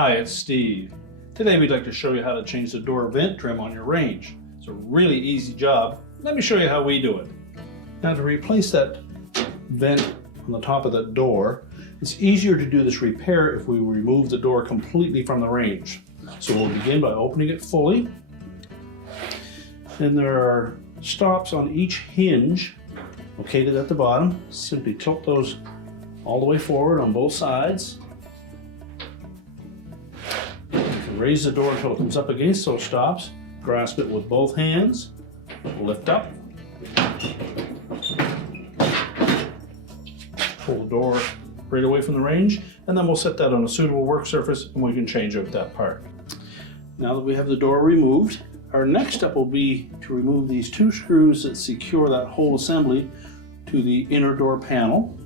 Hi, it's Steve. Today we'd like to show you how to change the door vent trim on your range. It's a really easy job. Let me show you how we do it. Now to replace that vent on the top of that door, it's easier to do this repair if we remove the door completely from the range. So we'll begin by opening it fully. Then there are stops on each hinge located at the bottom. Simply tilt those all the way forward on both sides. Raise the door until it comes up against those stops. Grasp it with both hands. Lift up. Pull the door right away from the range, and then we'll set that on a suitable work surface and we can change out that part. Now that we have the door removed, our next step will be to remove these two screws that secure that whole assembly to the inner door panel.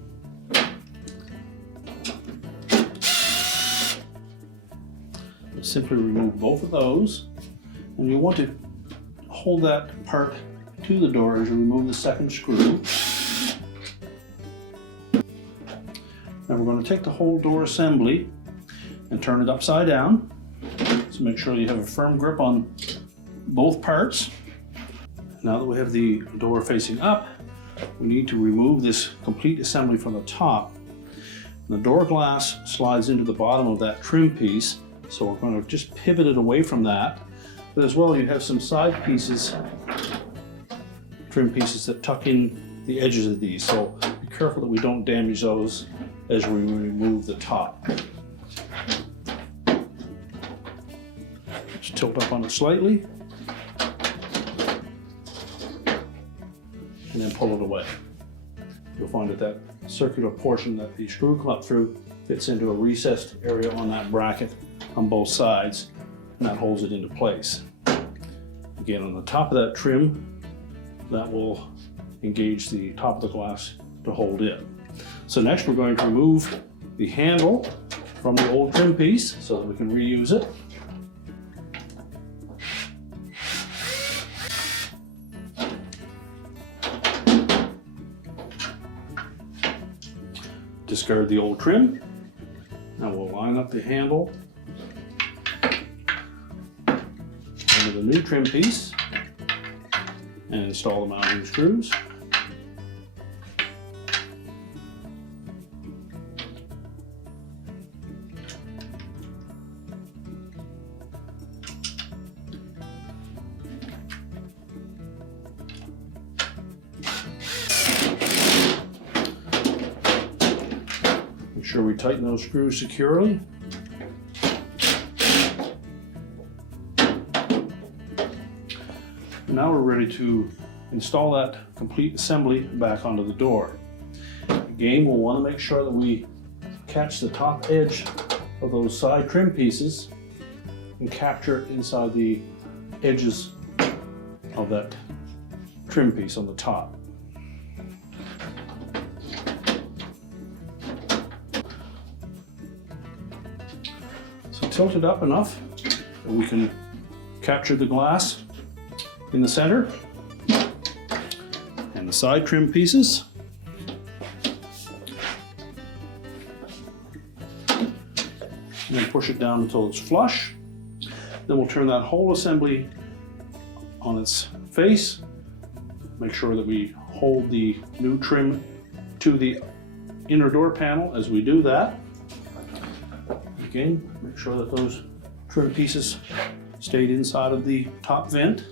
Simply remove both of those, and you want to hold that part to the door as you remove the second screw. Now we're going to take the whole door assembly and turn it upside down. So make sure you have a firm grip on both parts. Now that we have the door facing up, we need to remove this complete assembly from the top. The door glass slides into the bottom of that trim piece. So we're going to just pivot it away from that. But as well, you have some side pieces, trim pieces that tuck in the edges of these. So be careful that we don't damage those as we remove the top. Just tilt up on it slightly. And then pull it away. You'll find that that circular portion that the screw come up through fits into a recessed area on that bracket on both sides, and that holds it into place. Again, on the top of that trim, that will engage the top of the glass to hold it. So next we're going to remove the handle from the old trim piece so that we can reuse it. Discard the old trim. Now we'll line up the handle under the new trim piece and install the mounting screws. Make sure we tighten those screws securely. Now we're ready to install that complete assembly back onto the door. Again, we'll want to make sure that we catch the top edge of those side trim pieces and capture it inside the edges of that trim piece on the top. So tilt it up enough that we can capture the glass in the center and the side trim pieces. And then push it down until it's flush. Then we'll turn that whole assembly on its face. Make sure that we hold the new trim to the inner door panel as we do that. Again, make sure that those trim pieces stayed inside of the top vent.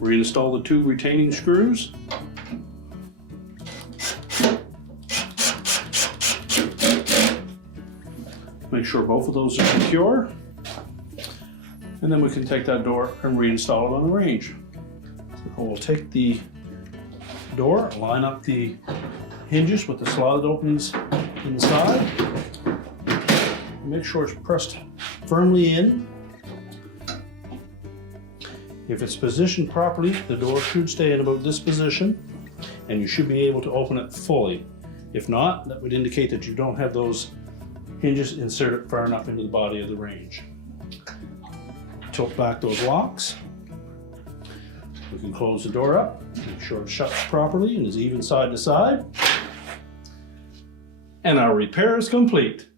Reinstall the two retaining screws. Make sure both of those are secure. And then we can take that door and reinstall it on the range. So we'll take the door, line up the hinges with the slotted openings in the side. Make sure it's pressed firmly in. If it's positioned properly, the door should stay in about this position and you should be able to open it fully. If not, that would indicate that you don't have those hinges inserted far enough into the body of the range. Tilt back those locks We can close the door up, make sure it shuts properly and is even side to side. And our repair is complete.